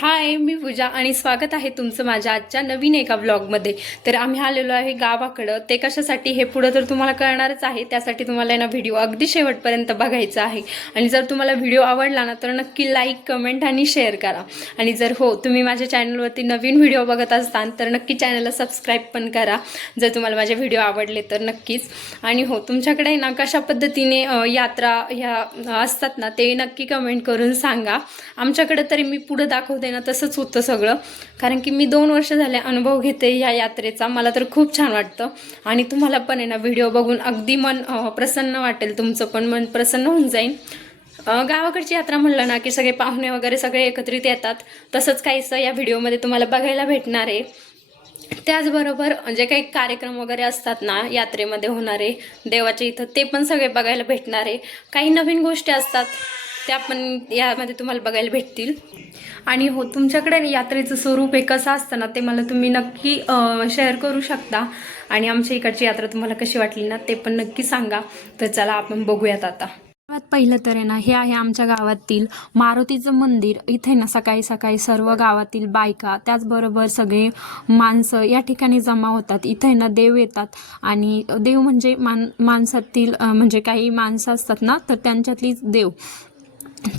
हाय मी पूजा आणि स्वागत आहे तुमचं माझ्या आजच्या नवीन एका व्लॉगमध्ये तर आम्ही आलेलो आहे गावाकडं. ते कशासाठी हे पुढं तर तुम्हाला कळणारच आहे. त्यासाठी तुम्हाला ना व्हिडिओ अगदी शेवटपर्यंत बघायचा आहे. आणि जर तुम्हाला व्हिडिओ आवडला ना तर नक्की लाईक कमेंट आणि शेअर करा. आणि जर हो तुम्ही माझ्या चॅनलवरती नवीन व्हिडिओ बघत असताल तर नक्की चॅनलला सबस्क्राईब पण करा. जर तुम्हाला माझे व्हिडिओ आवडले तर नक्कीच. आणि हो तुमच्याकडे ना कशा पद्धतीने यात्रा ह्या असतात ना ते नक्की कमेंट करून सांगा. आमच्याकडे तरी मी पुढं दाखवते ना तसंच होतं सगळं. कारण की मी दोन वर्ष झाले अनुभव घेते या यात्रेचा. मला तर खूप छान वाटतं. आणि तुम्हाला पण आहे ना व्हिडिओ बघून अगदी मन प्रसन्न वाटेल तुमचं पण. मन प्रसन्न होऊन जाईल गावाकडची यात्रा म्हणलं ना की सगळे पाहुणे वगैरे सगळे एकत्रित येतात. तसंच काहीसं या व्हिडिओमध्ये तुम्हाला बघायला भेटणार आहे. त्याचबरोबर जे काही कार्यक्रम वगैरे असतात ना यात्रेमध्ये होणारे देवाच्या इथं ते पण सगळे बघायला भेटणार आहे. काही नवीन गोष्टी असतात. त्या पण यामध्ये तुम्हाला बघायला भेटतील. आणि हो तुमच्याकडे यात्रेचं स्वरूप हे कसं असतं ना ते मला तुम्ही नक्की शेअर करू शकता. आणि आमच्या इकडची यात्रा तुम्हाला कशी वाटली ना ते पण नक्की सांगा. तर चला आपण बघूयात आता. सर्वात पहिलं तर आहे ना हे आहे आमच्या गावातील मारुतीचं मंदिर. इथे ना सकाळी सकाळी सर्व गावातील बायका त्याचबरोबर सगळे माणसं या ठिकाणी जमा होतात. इथे ना देव येतात. आणि देव म्हणजे मान माणसातील म्हणजे काही माणसं असतात ना तर त्यांच्यातलीच देव.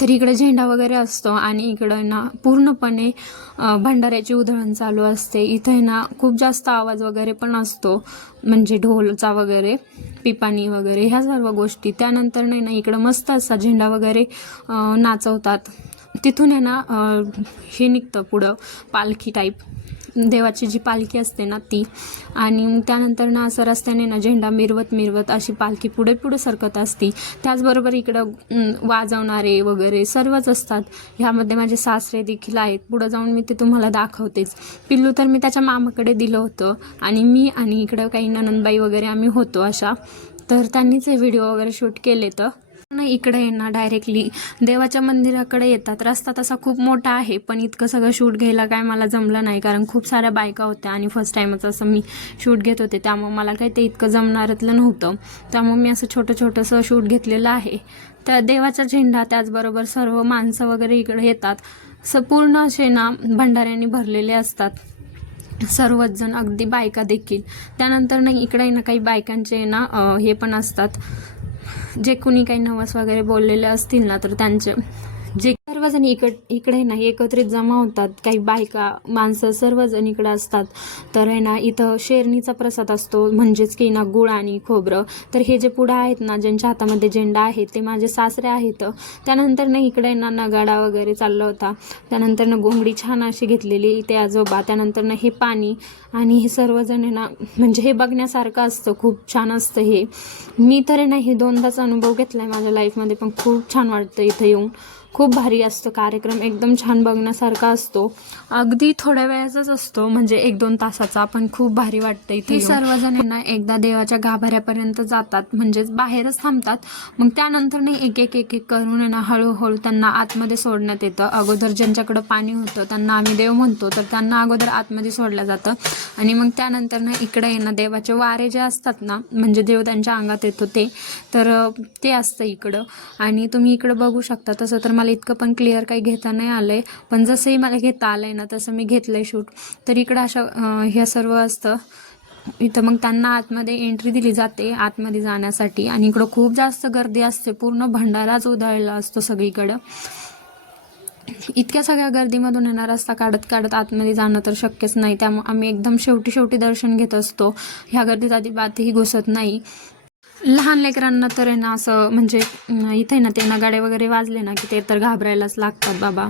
तर इकडे झेंडा वगैरे असतो आणि इकडं ना पूर्णपणे भंडाऱ्याची उधळण चालू असते. इथे ना खूप जास्त आवाज वगैरे पण असतो म्हणजे ढोलचा वगैरे पिपाणी वगैरे ह्या सर्व गोष्टी. त्यानंतर नाही ना इकडं मस्त असा झेंडा वगैरे नाचवतात. तिथून आहे ना हे निघतं पुढं पालखी टाईप देवाची जी पालखी असते ना ती. आणि त्यानंतर ना असं रस्त्याने ना झेंडा मिरवत मिरवत अशी पालखी पुढे पुढे सरकत असते. त्याचबरोबर इकडं वाजवणारे वगैरे सर्वच असतात. ह्यामध्ये माझे सासरे देखील आहेत. पुढं जाऊन मी ते तुम्हाला दाखवतेच. पिल्लू तर मी त्याच्या मामाकडे दिलं होतं. आणि मी आणि इकडं काही ननंदबाई वगैरे आम्ही होतो अशा. तर त्यांनीच हे व्हिडिओ वगैरे शूट केले तर ना इकडे येणार ना डायरेक्टली देवाच्या मंदिराकडे येतात. रस्ता तसा खूप मोठा आहे पण इतकं सगळं शूट घ्यायला काय मला जमलं नाही. कारण खूप साऱ्या बायका होत्या आणि फर्स्ट टाईमच असं मी शूट घेत होते. त्यामुळे मला काही ते इतकं जमणारातलं नव्हतं. त्यामुळे मी असं छोटं छोटंसं शूट घेतलेलं आहे. त्या देवाचा झेंडा त्याचबरोबर सर्व माणसं वगैरे इकडे येतात. स पूर्ण असे ना भंडाऱ्यांनी भरलेले असतात. सर्वच जण अगदी बायका देखील. त्यानंतर ना इकडे ना काही बायकांचे ना हे पण असतात. जे कुणी काही नवस वगैरे बोललेले असतील ना तर त्यांचे जे सर्वजण इकड इकडे ना एकत्रित जमा होतात काही बायका माणसं सर्वजण इकडं असतात तर आहे ना इथं शेरणीचा प्रसाद असतो म्हणजेच की ना गुळ आणि खोबरं. तर हे जे पुढं आहेत ना ज्यांच्या हातामध्ये झेंडा आहे ते माझे सासरे आहेत. त्यानंतर ना इकडे ना नगाडा वगैरे चालला होता. त्यानंतर ना गोंगडी छान अशी घेतलेली ते आजोबा. त्यानंतर ना हे पाणी आणि हे सर्वजण आहे ना म्हणजे हे बघण्यासारखं असतं खूप छान असतं हे. मी तर ना हे दोनदाच अनुभव घेतला आहे माझ्या लाईफमध्ये पण खूप छान वाटतं इथं येऊन. खूप भारी असतं कार्यक्रम एकदम छान बघण्यासारखा असतो. अगदी थोड्या वेळाचाच असतो म्हणजे एक दोन तासाचा पण खूप भारी वाटतं इथे सर्वजण एकदा देवाच्या गाभाऱ्यापर्यंत जातात म्हणजेच बाहेरच थांबतात. मग त्यानंतर नाही एक एक एक एक करून ना हळूहळू त्यांना आतमध्ये सोडण्यात येतं. अगोदर ज्यांच्याकडं पाणी होतं त्यांना आम्ही देव म्हणतो तर त्यांना अगोदर आतमध्ये सोडलं जातं. आणि मग त्यानंतर ना इकडे ना देवाचे वारे जे असतात ना म्हणजे देव त्यांच्या अंगात येतो ते. तर ते असतं इकडं. आणि तुम्ही इकडं बघू शकता तसं तर मला इतकं पण क्लिअर काही घेता नाही आलं आहे पण जसंही मला घेता आलं आहे ना तसं मी घेतलं आहे शूट तर इकडं अशा ह्या सर्व असतं. इथं मग त्यांना आतमध्ये एंट्री दिली जाते आतमध्ये जाण्यासाठी. आणि इकडं खूप जास्त गर्दी असते. पूर्ण भंडाराच उधळला असतो सगळीकडं. इतक्या सगळ्या गर्दीमधून येणार रस्ता काढत काढत आतमध्ये जाणं तर शक्यच नाही. त्यामुळे आम्ही एकदम शेवटी शेवटी दर्शन घेत असतो. ह्या गर्दीत अजिबातही घुसत नाही. लहान लेकरांना तर आहे ना असं म्हणजे इथे ना ते नगाडे वगैरे वाजले ना की ते तर घाबरायलाच लागतात बाबा.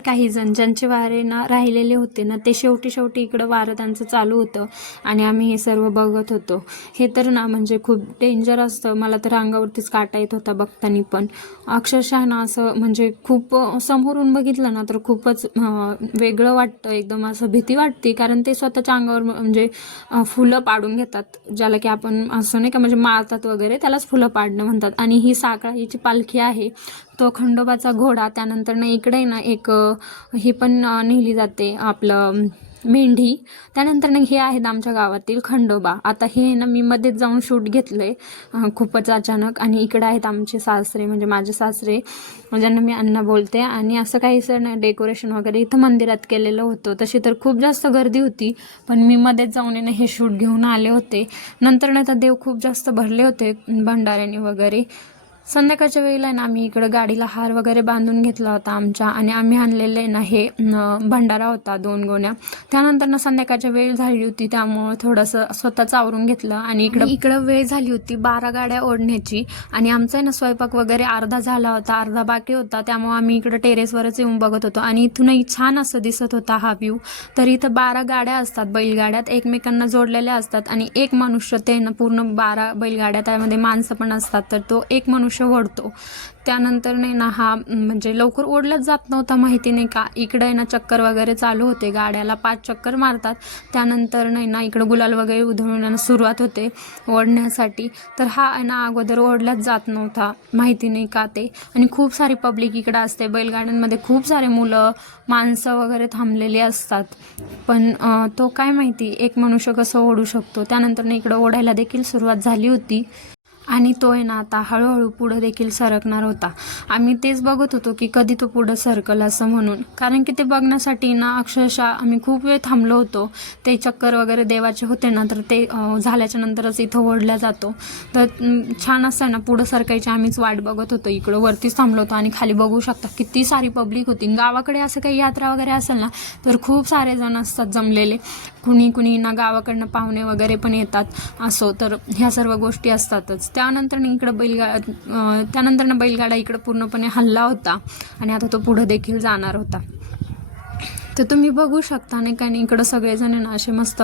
काही जण ज्यांचे वारे ना राहिलेले होते ना ते शेवटी शेवटी इकडं वारं त्यांचं चालू होतं आणि आम्ही हे सर्व बघत होतो. हे तर ना म्हणजे खूप डेंजर असतं. मला तर अंगावरतीच काटा येत होता बघताना पण. अक्षरशः ना असं म्हणजे खूप समोरून बघितलं ना तर खूपच वेगळं वाटतं. एकदम असं भीती वाटते. कारण ते स्वतःच्या अंगावर म्हणजे फुलं पाडून घेतात. ज्याला की आपण असं नाही का म्हणजे मारतात वगैरे त्यालाच फुलं पाडणं म्हणतात. आणि ही साखळीची पालखी आहे. तो खंडोबाचा घोडा त्यानंतर ना इकडे ना एक ही पण नेली जाते आपलं मेंढी. त्यानंतर ना हे आहेत आमच्या गावातील खंडोबा. आता हे ना मी मध्येच जाऊन शूट घेतलंय आहे खूपच अचानक. आणि इकडे आहेत आमचे सासरे म्हणजे माझे सासरे ज्यांना मी अण्णा बोलते. आणि असं काही सर ना डेकोरेशन वगैरे इथं मंदिरात केलेलं होतं. तशी तर खूप जास्त गर्दी होती पण मी मध्येच जाऊन ना हे शूट घेऊन आले होते. नंतर ना तर देव खूप जास्त भरले होते भंडाऱ्याने वगैरे. संध्याकाळच्या वेळेला आहे ना आम्ही इकडं गाडीला हार वगैरे बांधून घेतला होता आमच्या आणि आम्ही आणलेले ना हे भंडारा होता दोन गोण्या. त्यानंतर ना संध्याकाळच्या वेळ झाली होती त्यामुळं थोडंसं स्वतःच आवरून घेतलं आणि इकडं इकडं वेळ झाली होती बारा गाड्या ओढण्याची. आणि आमचा आहे ना स्वयंपाक वगैरे अर्धा झाला होता अर्धा बाकी होता त्यामुळे आम्ही इकडं टेरेसवरच येऊन बघत होतो. आणि इथूनही छान असं दिसत होता हा व्ह्यू तर इथं बारा गाड्या असतात बैलगाड्यात एकमेकांना जोडलेल्या असतात आणि एक मनुष्य ते ना पूर्ण बारा बैलगाड्या त्यामध्ये माणसं पण असतात. तर तो एक मनुष्य ओढतो त्यानंतर नाही ना हा म्हणजे लवकर ओढलाच जात नव्हता माहिती नाही का. इकडे आहे ना चक्कर वगैरे चालू होते गाड्याला पाच चक्कर मारतात. त्यानंतर नाही ना इकडं गुलाल वगैरे उधळण्याला सुरुवात होते ओढण्यासाठी. तर हा आहे ना अगोदर ओढलाच जात नव्हता माहिती नाही का ते. आणि खूप सारी पब्लिक इकडं असते बैलगाड्यांमध्ये खूप सारे मुलं माणसं वगैरे थांबलेली असतात. पण तो काय माहिती एक मनुष्य कसं ओढू शकतो. त्यानंतर ना इकडं ओढायला देखील सुरुवात झाली होती. आणि तो आहे ना आता हळूहळू पुढं देखील सरकणार होता. आम्ही तेच बघत होतो की कधी तो पुढं सरकल असं म्हणून. कारण की ते बघण्यासाठी ना अक्षरशः आम्ही खूप वेळ थांबलो होतो. ते चक्कर वगैरे देवाचे होते ना तर ते झाल्याच्या नंतरच इथं ओढला जातो. तर छान असं ना पुढं सरकायची आम्हीच वाट बघत होतो. इकडं वरतीच थांबलो होतो आणि खाली बघू शकता. किती सारी पब्लिक होती. गावाकडे असं काही यात्रा वगैरे असेल ना तर खूप सारे जण असतात जमलेले. कुणी कुणी ना गावाकडनं पाहुणे वगैरे पण येतात असो तर ह्या सर्व गोष्टी असतातच. त्यानंतर इकडं बैलगा त्यानंतरनं त्यानंतर बैलगाडा इकडं पूर्णपणे हल्ला होता आणि आता तो पुढं देखील जाणार होता. तर तुम्ही बघू शकता नाही का इकडं सगळेजण ना असे मस्त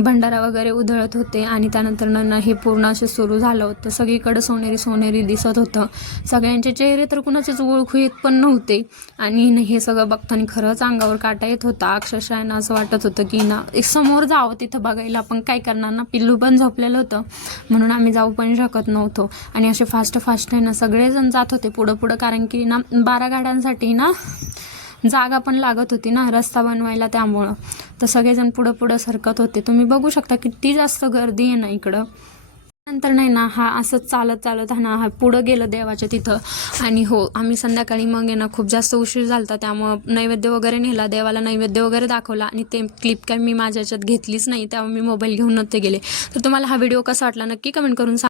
भंडारा वगैरे उधळत होते आणि त्यानंतर ना हे पूर्ण असे सुरू झालं होतं. सगळीकडं सोनेरी सोनेरी दिसत होतं. सगळ्यांचे चेहरे तर कुणाचेच ओळखू येत पण नव्हते. आणि हे सगळं बघताना खरंच अंगावर काटा येत होता. अक्षरशः ना असं वाटत होतं की ना एक समोर जावं तिथं बघायला आपण काय करणार ना? पिल्लू पण झोपलेलं होतं. म्हणून आम्ही जाऊ पण शकत नव्हतो. आणि असे फास्ट फास्ट आहे ना सगळेजण जात होते पुढं पुढं. कारण की ना बारा गाड्यांसाठी ना जागा पण लागत होती ना रस्ता बनवायला त्यामुळं. तर सगळेजण पुढं पुढं सरकत होते. तुम्ही बघू शकता किती जास्त गर्दी आहे ना इकडं. नंतर नाही ना हा असंच चालत चालत हा ना हा पुढं गेलं देवाच्या तिथं. आणि हो आम्ही संध्याकाळी मग आहे ना खूप जास्त उशीर झाला त्यामुळं नैवेद्य वगैरे नेला देवाला नैवेद्य वगैरे दाखवला. आणि ते क्लिप काय मी माझ्या घेतलीच नाही त्यामुळे मी मोबाईल घेऊन नव्हते गेले. तर तुम्हाला हा व्हिडिओ कसा वाटला नक्की कमेंट करून सांगा.